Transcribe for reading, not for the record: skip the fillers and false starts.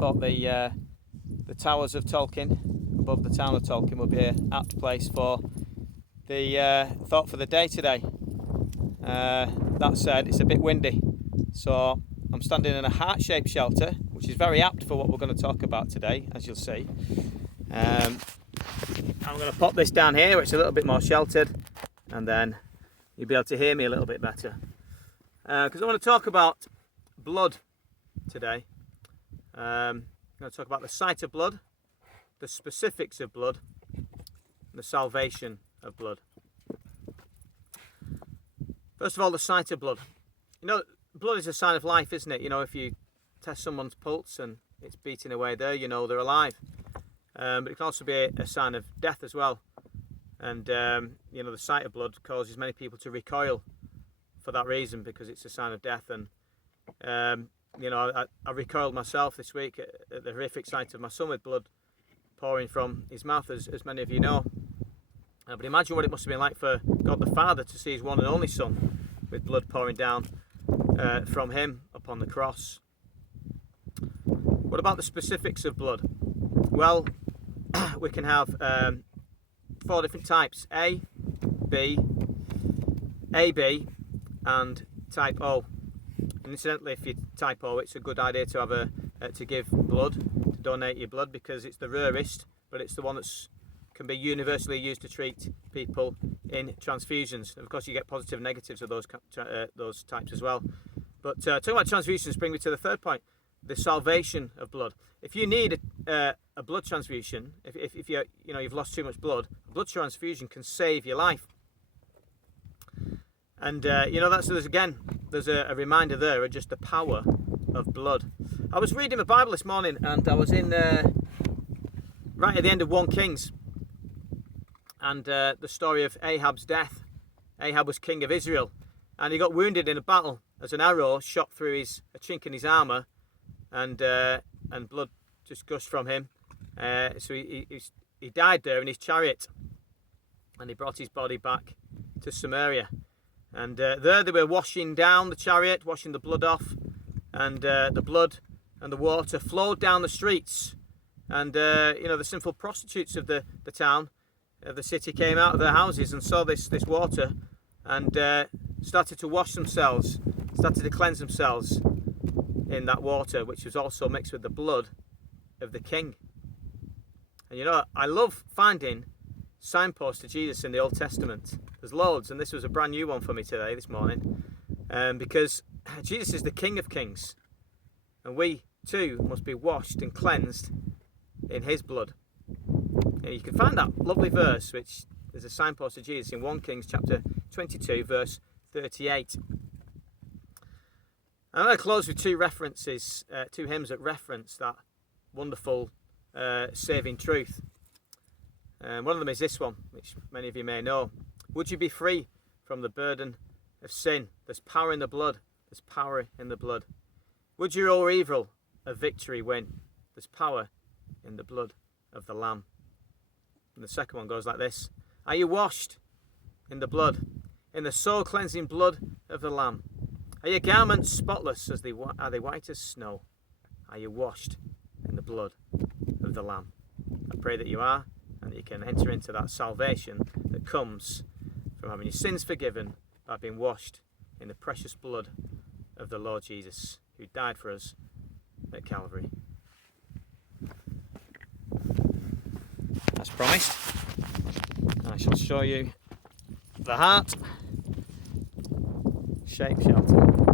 thought the towers of Tolkien, above the town of Tolkien, would be an apt place for the thought for the day today. That said, it's a bit windy, so I'm standing in a heart-shaped shelter, which is very apt for what we're going to talk about today, as you'll see. I'm going to pop this down here, which is a little bit more sheltered, and then you'll be able to hear me a little bit better. Because I want to talk about blood today. I'm going to talk about the sight of blood, the specifics of blood, and the salvation of blood. First of all, the sight of blood. You know, blood is a sign of life, isn't it? You know, if you test someone's pulse and it's beating away there, you know they're alive. But it can also be a sign of death as well. And, you know, the sight of blood causes many people to recoil for that reason, because it's a sign of death. And, you know, I recoiled myself this week at the horrific sight of my son with blood pouring from his mouth, as many of you know. But imagine what it must have been like for God the Father to see his one and only son with blood pouring down from him upon the cross. What about the specifics of blood? Well, we can have 4 different types: A, B, AB, and type O. And incidentally, if you type O, it's a good idea to have to give blood, to donate your blood, because it's the rarest, but it's the one that's can be universally used to treat people in transfusions. Of course, you get positive and negatives of those types as well. But talking about transfusions brings me to the third point: the salvation of blood. If you need a blood transfusion, if you've lost too much blood, a blood transfusion can save your life. And you know, there's a reminder there of just the power of blood. I was reading the Bible this morning, and I was in right at the end of 1 Kings, and the story of Ahab's death. Ahab was king of Israel, and he got wounded in a battle as an arrow shot through a chink in his armour, and blood just gushed from him. So he died there in his chariot, and he brought his body back to Samaria. And there they were washing down the chariot, washing the blood off, and the blood and the water flowed down the streets. And you know, the sinful prostitutes of the town, of the city, came out of their houses and saw this water, and started to wash themselves, started to cleanse themselves in that water, which was also mixed with the blood of the king. And you know, I love finding signposts to Jesus in the Old Testament. There's loads, and this was a brand new one for me today, this morning, because Jesus is the King of Kings, and we too must be washed and cleansed in his blood. And you can find that lovely verse, which is a signpost to Jesus, in 1 Kings chapter 22, verse 38. I'm going to close with 2 references, 2 hymns that reference that wonderful saving truth. One of them is this one, which many of you may know. Would you be free from the burden of sin? There's power in the blood. There's power in the blood. Would you o'er evil a victory win? There's power in the blood of the Lamb. And the second one goes like this: are you washed in the blood, in the soul cleansing blood of the Lamb? Are your garments spotless as are they white as snow? Are you washed in the blood of the Lamb? I pray that you are, and that you can enter into that salvation that comes from having your sins forgiven by being washed in the precious blood of the Lord Jesus, who died for us at Calvary. As promised, I shall show you the heart-shaped shelter.